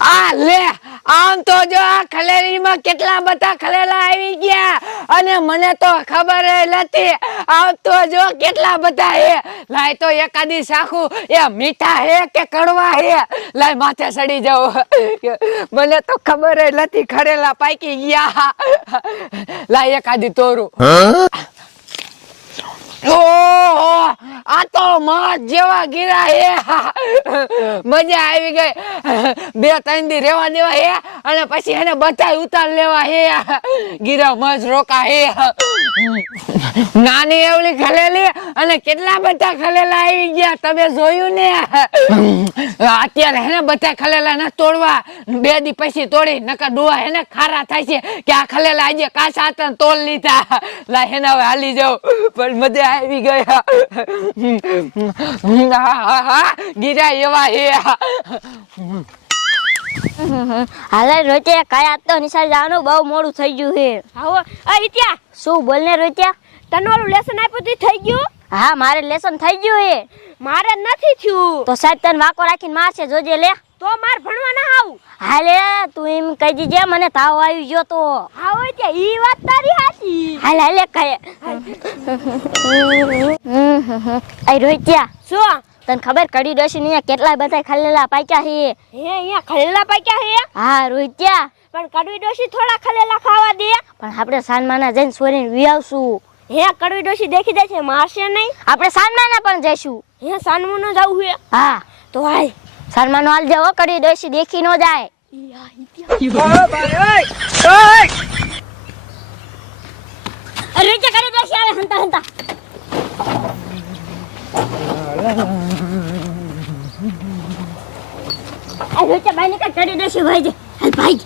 આ લે આમ તો જો આ ખલેલીમાં કેટલા બધા ખલેલા આવી ગયા અને મને તો ખબર નથી. આમ તો જો કેટલા બધા હે. લાય તો એકાદી સાખું એ મીઠા હે કે કડવા હે. લાય માથે સડી જાવ. મને તો ખબર નથી ખરેલા પાકી ગયા. લાય એકાદી તોરું. ઓહો આ તો માસ જેવા ગીરા હે. મજા આવી ગઈ. 2-3 દી રેવા દેવા હે અને પછી એને બધા ઉતાર લેવા હે. ગીરા મજ રોકા હે. નાની એવલી ખલેલી અને કેટલા બધા ખલેલા આવી ગયા તમે જોયું ને. અત્યારે હેને બધા ખલેલા ન તોડવા. 2 દી પછી તોડી નકર ડોવા હેને ખારા થાય છે કે આ ખલેલા આજે કાચા હતા ને તોડ લીધા. લા હેને હવે હાલી જાવ પણ મજા આવી ગયા. ગીરા એવા હે. હાલે રોત્યા કાયા તો નિશાળ જવાનું બહુ મોડું થઈ ગયું છે. આવો આ ઇત્યા શું બોલને રોત્યા? તને ઓલું લેસન આપ્યું તે થઈ ગયું? હા મારે લેસન થઈ ગયું છે. મારે નથી થયું. તો સાહેબ તને વાકો રાખીને મારશે જોજે લે. તો માર ભણવા ના આવું. હાલે તું એમ કહી દીજે મને તાવ આવી ગયો તો. હા હોય ત્યાં ઈ વાત તારી સાચી. હાલે હાલે કહે. આ રોત્યા શું તને ખબર કડી ડોશી ને કેટલા બધા ખલેલા પાક્યા છે? હે અહીંયા ખલેલા પાક્યા હે? હા રોત્યા પણ કડવી ડોશી થોડા ખલેલા ખાવા દે. પણ આપણે સાનમાના જઈને સોરીને વી આવશું. હે કડવી ડોશી દેખી જાય છે મારશે નહીં? આપણે સાનમાના પણ જઈશું. હે સાનમુ ન જાવું હે? હા તો હાલ. સાનમાનો હાલ જાવ કડી ડોશી દેખી ન જાય. અરે જે કડી ડોશી આવે હંતા હંતા. આ રોચા ભાઈ ને કડી ડોશી ભાઈ જે હાલ ભાઈ.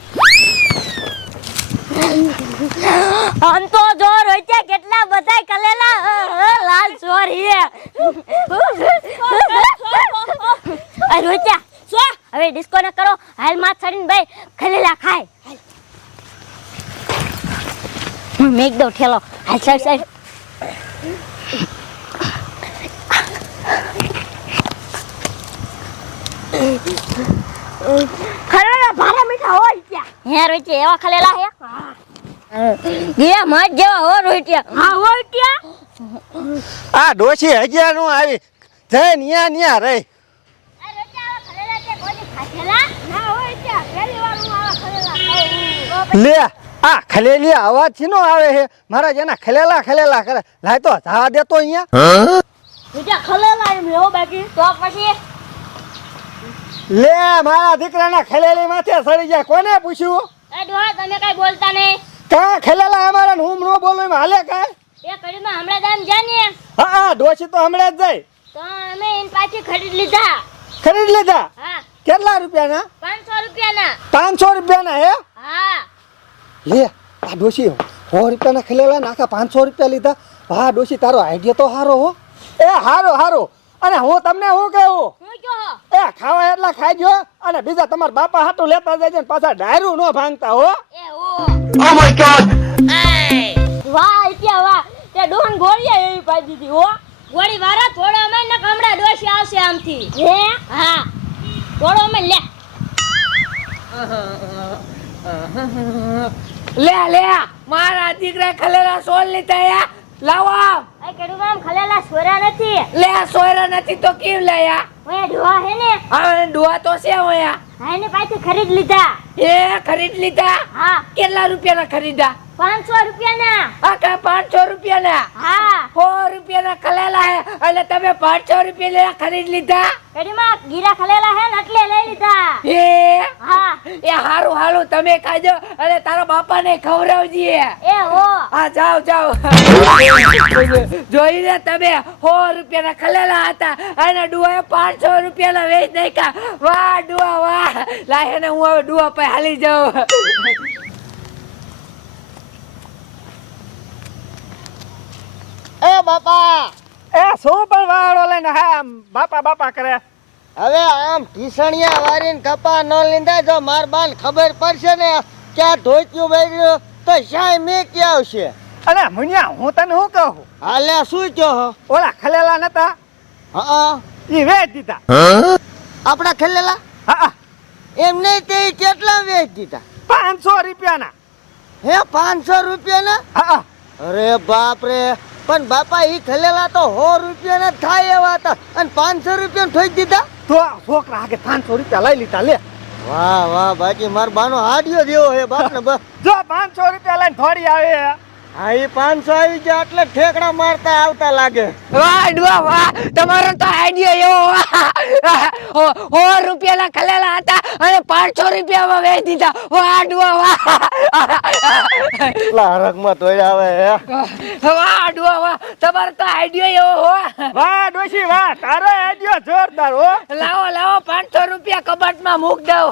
અંતો જો રોચા કેટલા બધા કલેલા લાલ ચોર હે. આ રોચા શું હવે ડિસ્કો ન કરો. હાલ માથ છડીને ભાઈ ખલેલા ખાય. મેક દો ઠેલો. હાલ સાઈડ સાઈડ. ખલેલા ભારે મીઠા હોય ત્યાં. હે રોચા એવા ખલેલા હે? ગયા મત જેવા હો રોચા. હા હોય ત્યાં. આ ડોશી હજી નું આવી જય ન્યા ન્યા રહી. આ રોચા આવા ખલેલા તે કોઈ ખાધેલા? ના હોય ત્યાં પહેલી વાર હું આવા ખલેલા ખાઉં. લે આ ખલેલી અવાજ થી નો આવે છે. મારા જેના ખલેલા ખલેલા કરે. લાય તો જવા દેતો અહીંયા. બીજા ખલેલા એમ લેવો બાકી તો પછી લે મારા દીકરાના ખલેલી માથે સડી જાય. કોને પૂછ્યું? એ ડોહા તમે કઈ બોલતા નહીં. કા ખલેલા અમારા હું નો બોલું એમ હાલે કાય? એ કડીમાં હમણાં દામ જાણીએ હા હા ડોશી તો હમણાં જ જાય. તો અમે એન પાછી ખરીદ લીધા. ખરીદ લીધા? હા કેટલા રૂપિયાના? 500 રૂપિયાના. 500 રૂપિયાના હે? હા લે આ ડોશી 100 રૂપિયાના ખલેલા નાખા 500 રૂપિયા લીધા. હા ડોશી તારો આઈડિયા તો હારો હો. એ હારો હારો. અને હું તમને શું કહું? હું કયો એ ખાવા એટલા ખાઈજો અને બીજા તમારા બાપા હાટું લેતા જાય ને પાછા ડાયરું નો ભાંગતા હો. એ ઓ ઓ માય ગોડ. વાહ ઇત્યા વાહ. તે ડોહન ગોળિયા એવી પાઈ દીધી હો. ગોળી વાળા થોડો અમે ને કમડા ડોશી આવશે આમથી. હે હા થોડો અમે લે. લે લે મારા દીકરા ખલેલા સોલ લીધા હે. લાવો આ કડુમાં ખલેલા સોરા નથી. લે સોયરા નથી તો કેમ લાયા? ઓય ડોહા હે ને આ ડુઆ તો છે ઓયા. હા એને પાછી ખરીદ લીધા. એ ખરીદ લીધા? હા કેટલા રૂપિયાના ખરીદા? 500 રૂપિયાના. આ કા 500 રૂપિયાના? હા 100 રૂપિયાના ખલેલા હે અને તમે 500 રૂપિયા ખરીદ લીધા? કડીમાં ગીરા ખલેલા હે ને એટલે લઈ લીધા. એ હા એ હારું હારું તમે ખાજો અને તારા બાપાને ખવડાવજે. એ હો હા જાઓ જાઓ. જોઈને તમે 100 રૂપિયાના ખલેલા હતા અને ડુઆએ 500 રૂપિયાના વેચ નાખ્યા. વાહ ડુઆ વાહ. લાય ને હું હવે ડુઆ પાસે હાલી જાઉં. એ બાપા એ શું પણ વાળો લઈને હા બાપા બાપા કરે. હવે આમ ઢીસણિયા વારીને કપા ન લીધા જો માર બાન ખબર પડશે ને ક્યાં ધોત્યું બગડ્યું તો શાય મેં ક્યાં આવશે. અને મુનિયા હું તને શું કહું? હાલે શું કહો? ઓલા ખલેલા નતા હા ઈ વેચ દીધા. આપડા ખેલેલા હા એમ નહીં તે કેટલા વેચ દીધા 500 રૂપિયાના. હે 500 રૂપિયાના હા અરે બાપ રે પણ બાપા ઈ ખેલેલા તો 100 રૂપિયાના થાય એવા હતા અને 500 રૂપિયા ઠોઈ દીધા તો છોકરા આગે 500 રૂપિયા લઈ લીધા લે. વાહ વાહ બાકી માર બાનો હાડિયો દેવો હે બાપ ને બસ જો 500 રૂપિયા લઈને થોડી આવે. હા ઈ 500 આવી ગયા એટલે ઠેકડા મારતા આવતા લાગે વાહ ડુઆ વાહ, તમારો તો આઈડિયા એવો વાહ. 100 રૂપિયાના ખલેલા હતા અને 500 રૂપિયામાં વેચી દીધા. વાહ ડુઆ વાહ. એટલા હરકમાં તોડ્યા આવે હે વાહ ડુઆ વાહ, તમારો તો આઈડિયા એવો હો. વાહ ડોશી વાહ, તારો આઈડિયો જોરદાર હો. લાવો લાવો 500 રૂપિયા કબાટમાં મૂક દઉં.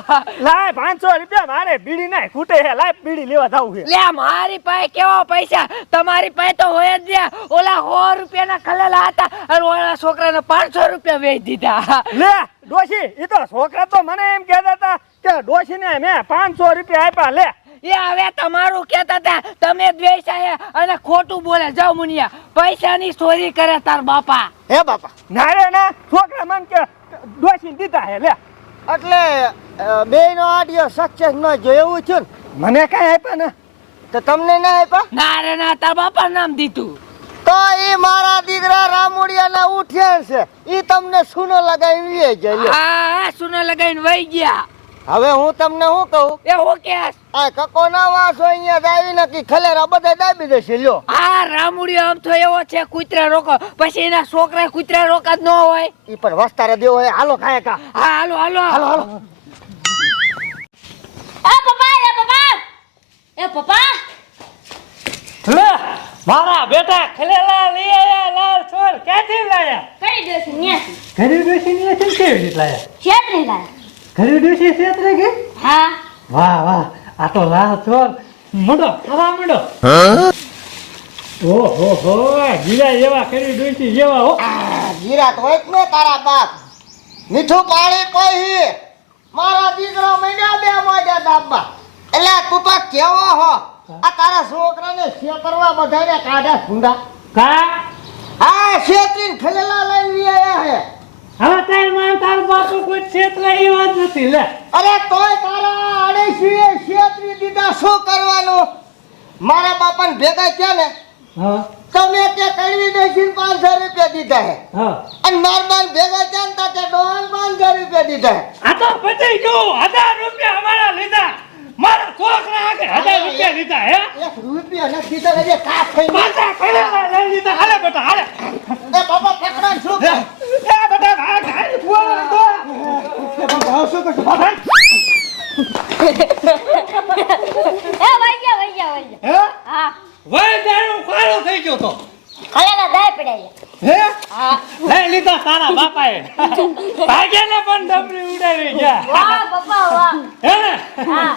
લાય 500 રૂપિયા મારે બીડી નાય ખૂટે હે. લાય બીડી લેવા જાવું છે. લે મારી પાસે કેવો પૈસા, તમારી પાસે તો હોય જ ને. ઓલા 100 રૂપિયાના ખલેલા હતા અને ઓલા છોકરાને 500 રૂપિયા વેચી દીધા. લે ડોશી ઈ તો છોકરા તો મને એમ કહેતા હતા કે ડોશીને મેં 500 રૂપિયા આપ્યા. લે એ હવે તમારું કહેતા હતા, તમે જ વેચાય અને ખોટું બોલે. જાવ મુનિયા, પૈસાની ચોરી કરે તાર બાપા. હે બાપા ના રે ના, છોકરા મને કે ડોશીને દીધા હે. લે એટલે બેયનો આડિયો સક્સેસ ન જો એવું છે ને મને કઈ આપ્યા ને. તો તમને ના આપ્યા ના રે ના, તાર બાપા નામ દીધું. તો ઈ મારા દીકરા રામુડિયાના ઉઠ્યા છે ઈ તમને સુનો લગાવી જાય આ સુને લગાઈને વહી ગયા. હવે હું તમને શું કહું એ હું કે આ કકો ના વાસો અહીંયા દાવી નાખી ખલેરા બધા દાબી દેશે લ્યો આ રામુડિયો આમ તો એવો છે, કૂતરા રોકો. પછી એના છોકરા કૂતરા રોકા જ ન હોય. ઈ પણ વસ્તારે દેવો હે હાલો ખાય કા હા હાલો હાલો હાલો હાલો એ પપ્પા એ પપ્પા લે મારા બેટા ખલેલા લઈ આયા. લાલ છોલ ક્યાંથી લાયા? કઈ ડોસી ન્યાસી ઘરે ડોશી ને કેવી રીતે લાયા? છેતરી લાયા. ઘરે ડોશી સેતરે કે? હા વાહ વાહ, આ તો લાલ છોલ મંડો ખાવા મંડો. ઓહો હો, જીરા એવા કરી ડોશી જેવા હો. જીરા તો હોય જ ને તારા બાપ મીઠું પાણી કોઈ મારા દીકરો મહિના બે મોઢા દાબા એટલે તું તો કેવો હો આ તારા છોકરાને શેતરવા બધાને કાઢા ભૂંડા કા આ શેતરીને ખલેલા લઈને આયા હે હવે તાર માં તાર બાપુ કોઈ ક્ષેત્ર એ વાત નથી. લે અરે તોય તારા અડેસીએ શેતરી દીધા શું કરવાનું મારા બાપાને ભેગા થયા ને હા તમે તે કડવી દેશી 500 રૂપિયા દીધા હે હા, અને મારબાન ભેગા થયા ને તે ડોહાન 500 રૂપિયા દીધા હે આ તો પછી ગયું. 1000 રૂપિયા અમારા લીધા. મારા છોકરા આગે 1000 રૂપિયા લીધા. હે 1 રૂપિયા નથી દીધા હજી કાપ થઈ ગઈ. પાછા ખલેલા લઈ લીધા. હાલે બેટા હાલે. એ બાપા પકડા શું એ બેટા ભાગ હાલ ફોન તો. એ બાપા શું કરશો બાપા એ વઈ ગયા હે હા વય દારૂ કાળો થઈ ગયો તો. ખલેલા દાય પડ્યા હે હા લઈ લીધા તારા બાપાએ. ભાગ્યને પણ ડમરી ઉડાવી ગયા. વાહ પપ્પા વાહ હે ને? હા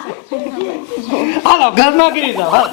હાલો ઘરમાં ગીરી જાવ. હાલો.